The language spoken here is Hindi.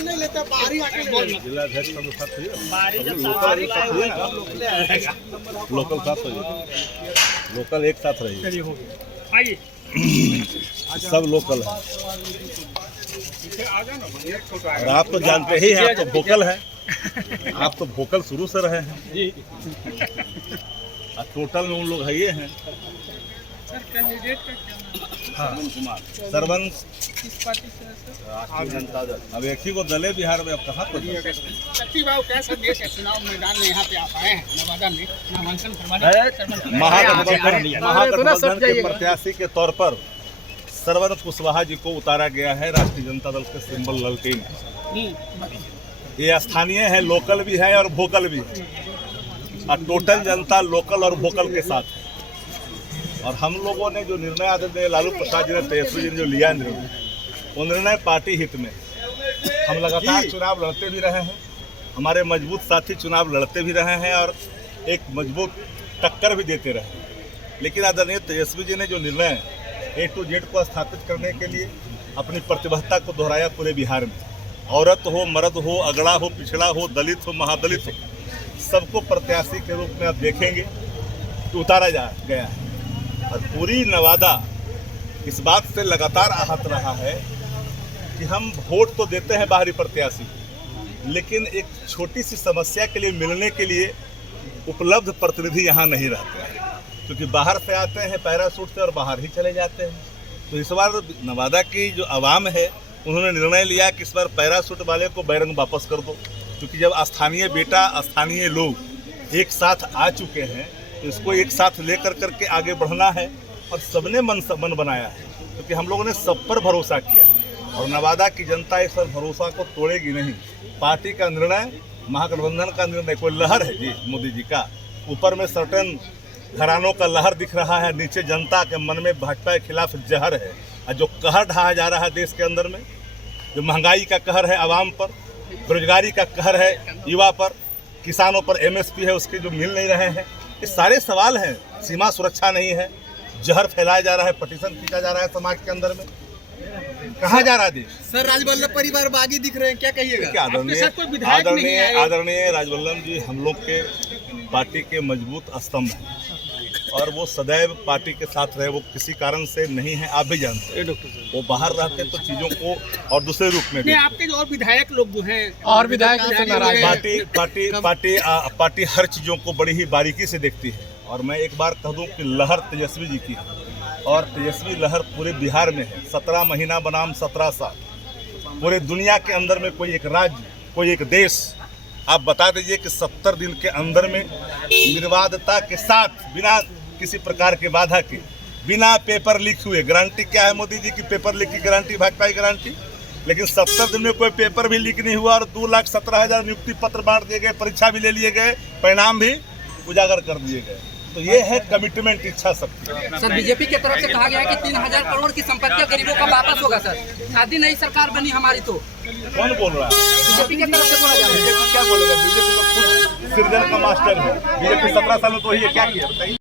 नहीं लेता लोकल साथ लोकल एक साथ रहिए, आइए सब लोकल है। और आप तो जानते ही हैं, आप तो वोकल हैं, आप तो वोकल शुरू से रहे हैं। टोटल में उन लोग है ये हैं। सर कैंडिडेट का सरवन कुमार, सरवन राष्ट्रीय जनता दल। अब एक ही को दले बिहार में, अब कहाँ पर शक्ति बाबू क्या संदेश है चुनाव मैदान में यहाँ पे आप आए हैं नवादा में नामांकन करवाने? महागठबंधन के प्रत्याशी के तौर पर सरवन कुशवाहा जी को उतारा गया है राष्ट्रीय जनता दल के सिंबल ललटेन। ये स्थानीय है, लोकल भी है और वोकल भी है। और टोटल जनता लोकल और वोकल के साथ है। और हम लोगों ने जो निर्णय आदरणीय लालू प्रसाद जी ने, तेजस्वी जी ने जो लिया निर्णय, वो निर्णय पार्टी हित में। हम लगातार चुनाव लड़ते भी रहे हैं, हमारे मजबूत साथी चुनाव लड़ते भी रहे हैं और एक मजबूत टक्कर भी देते रहे। लेकिन आदरणीय तेजस्वी जी ने जो निर्णय A to Z को स्थापित करने के लिए अपनी प्रतिबद्धता को दोहराया पूरे बिहार में। औरत हो, मर्द हो, अगड़ा हो, पिछड़ा हो, दलित हो, महादलित हो, सबको प्रत्याशी के रूप में आप देखेंगे तो उतारा गया है। और पूरी नवादा इस बात से लगातार आहत रहा है कि हम वोट तो देते हैं बाहरी प्रत्याशी, लेकिन एक छोटी सी समस्या के लिए मिलने के लिए उपलब्ध प्रतिनिधि यहाँ नहीं रहते हैं, क्योंकि बाहर से आते हैं पैराशूट से और बाहर ही चले जाते हैं। तो इस बार नवादा की जो आवाम है, उन्होंने निर्णय लिया कि इस बार पैराशूट वाले को बैरंग वापस कर दो, क्योंकि जब स्थानीय बेटा, स्थानीय लोग एक साथ आ चुके हैं, इसको एक साथ लेकर करके आगे बढ़ना है। और सबने मन बनाया है, क्योंकि हम लोगों ने सब पर भरोसा किया और नवादा की जनता इस पर भरोसा को तोड़ेगी नहीं। पार्टी का निर्णय, महागठबंधन का निर्णय, कोई लहर है जी मोदी जी का, ऊपर में सर्टेन घरानों का लहर दिख रहा है, नीचे जनता के मन में भाजपा के खिलाफ जहर है। और जो कहर ढाया जा रहा है देश के अंदर में, जो महंगाई का कहर है आवाम पर, बेरोजगारी का कहर है युवा पर, किसानों पर MSP है उसके जो मिल नहीं रहे हैं, ये सारे सवाल हैं। सीमा सुरक्षा नहीं है, जहर फैलाया जा रहा है, पटिशन खींचा जा रहा है समाज के अंदर में। कहाँ जा रहा है देश? सर राजवल्लभ परिवार बागी दिख रहे हैं, क्या कहिएगा? आदरणीय राजवल्लभ जी हम लोग के पार्टी के मजबूत स्तंभ हैं और वो सदैव पार्टी के साथ रहे। वो किसी कारण से नहीं है, आप भी जानते हैं। वो बाहर रहते तो चीजों को और दूसरे रूप में आपके जो और विधायक लोग जो हैं, और विधायक पार्टी हर चीजों को बड़ी ही बारीकी से देखती है। और मैं एक बार कह दूं कि लहर तेजस्वी जी की है और तेजस्वी लहर पूरे बिहार में है। 17 महीना बनाम 17 साल, पूरे दुनिया के अंदर में कोई एक राज्य, कोई एक देश आप बता दीजिए कि 70 दिन के अंदर में निर्बाधता के साथ, बिना किसी प्रकार के बाधा के, बिना पेपर लीक हुए, गारंटी क्या है मोदी जी की? पेपर लीक की गारंटी, भाजपा की गारंटी। लेकिन 70 दिन में कोई पेपर भी लीक नहीं हुआ और 2,17,000 नियुक्ति पत्र बांट दिए गए, परीक्षा भी ले लिए गए, परिणाम भी उजागर कर दिए गए। तो ये है कमिटमेंट, इच्छा शक्ति। सर बीजेपी की तरफ से कहा गया है कि 3,000 करोड़ की संपत्तियां गरीबों का वापस होगा। सर शादी नई सरकार बनी हमारी, तो कौन बोल रहा है? बीजेपी की तरफ से बोला जा रहा है। बीजेपी क्या बोलेगा? बीजेपी तो खुद सृजन का मास्टर है। बीजेपी 17 साल में तो ये क्या किया बताइए।